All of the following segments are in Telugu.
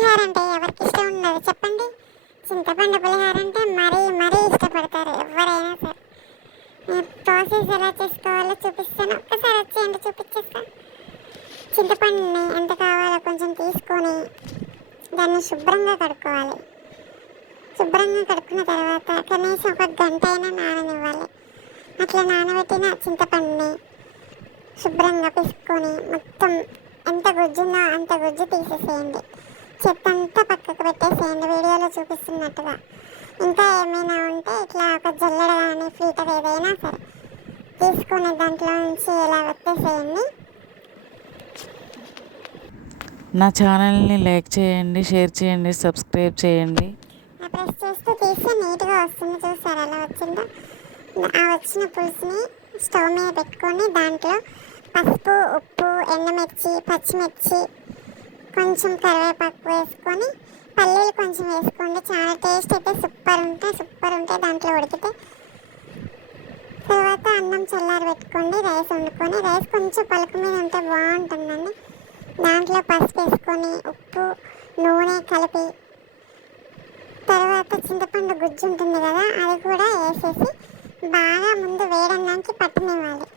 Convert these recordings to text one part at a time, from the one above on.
పులిహోర అంటే ఎవరికి ఇష్టం ఉండదు చెప్పండి. చింతపండు పులిహోర అంటే మరీ మరీ ఇష్టపడతారు ఎవరైనా సరే. నేను ప్రాసెస్ ఎలా చేసుకోవాలో చూపిస్తాను, ఒక్కసారి వచ్చేయండి చూపించేస్తాను. చింతపండుని ఎంత కావాలో కొంచెం తీసుకొని దాన్ని శుభ్రంగా కడుక్కోవాలి. శుభ్రంగా కడుక్కున్న తర్వాత కనీసం 1 గంట అయినా నాననివ్వాలి. అట్లా నానబెట్టిన చింతపండుని శుభ్రంగా పిసుకొని మొత్తం ఎంత గుజ్జుందో అంత గుజ్జు తీసేసేయండి. చెత్త అంతా పక్కకు పెట్టేసేయండి వీడియోలో చూపిస్తున్నట్టుగా. ఇంకా ఏమైనా ఉంటే ఇట్లా ఒక జల్లెడ కానీ ఫిల్టర్ ఏదైనా సరే తీసుకొని దాంట్లో నుంచి ఇలా పెట్టేసేయండి. నా ఛానల్ని లైక్ చేయండి, షేర్ చేయండి, సబ్స్క్రైబ్ చేయండి. ప్రెస్ చేస్తూ తీస్తే నీట్గా వస్తుంది. చూసారు ఎలా వచ్చిందో. ఆ వచ్చిన పులుసుని స్టవ్ మీద పెట్టుకొని దాంట్లో పసుపు, ఉప్పు, ఎండుమిర్చి, పచ్చిమిర్చి, కొంచెం కరివేపాకు వేసుకొని పల్లీలు కొంచెం వేసుకోండి. చాలా టేస్ట్ అయితే సూపర్ ఉంటాయి దాంట్లో ఉడికితే. తర్వాత అన్నం చల్లారి పెట్టుకోండి. రైస్ వండుకొని, రైస్ కొంచెం పలుకు మీద ఉంటే బాగుంటుందండి. దాంట్లో పసుపు వేసుకొని ఉప్పు, నూనె కలిపి తర్వాత చింతపండు గుజ్జు ఉంటుంది కదా అది కూడా వేసేసి బాగా ముందు వేడన్నానికి పట్టనివ్వాలి.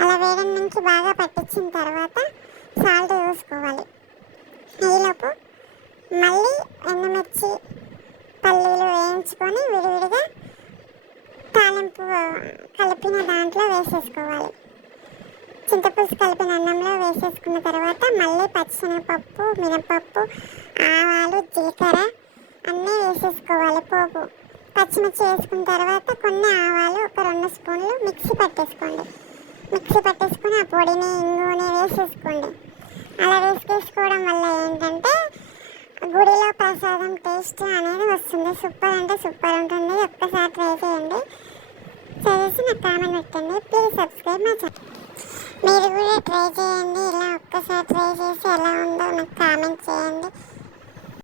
అలా వేడన్నానికి బాగా పట్టించిన తర్వాత సాల్ట్ చూసుకోవాలి. ఈలోపు మళ్ళీ ఎండుమిర్చి, పల్లీలు వేయించుకొని విడివిడిగా తాలింపు కలిపిన దాంట్లో వేసేసుకోవాలి. చింతపులుసు కలిపిన అన్నంలో వేసేసుకున్న తర్వాత మళ్ళీ పచ్చిశనగపప్పు, మినపప్పు, ఆవాలు, జీలకర్ర అన్నీ వేసేసుకోవాలి. పోపు పచ్చిమిర్చి వేసుకున్న తర్వాత కొన్ని ఆవాలు ఒక 2 స్పూన్లు మిక్సీ పట్టేసుకోండి. మిక్సీ పట్టేసుకొని ఆ పొడిని, ఇంగుని వేసేసుకోండి. అలా వేసుకోవడం వల్ల ఏంటంటే గుడిలో ప్రసాదం టేస్ట్ అనేది వస్తుంది. సూపర్ అంటే సూపర్ ఉంటుంది. ఒక్కసారి ట్రై చేయండి. చేసి నాకు కామెంట్ పెట్టండి. Please subscribe my channel. మీరు కూడా ట్రై చేయండి. ఇలా ఒక్కసారి ట్రై చేసి ఎలా ఉందో నాకు కామెంట్ చేయండి.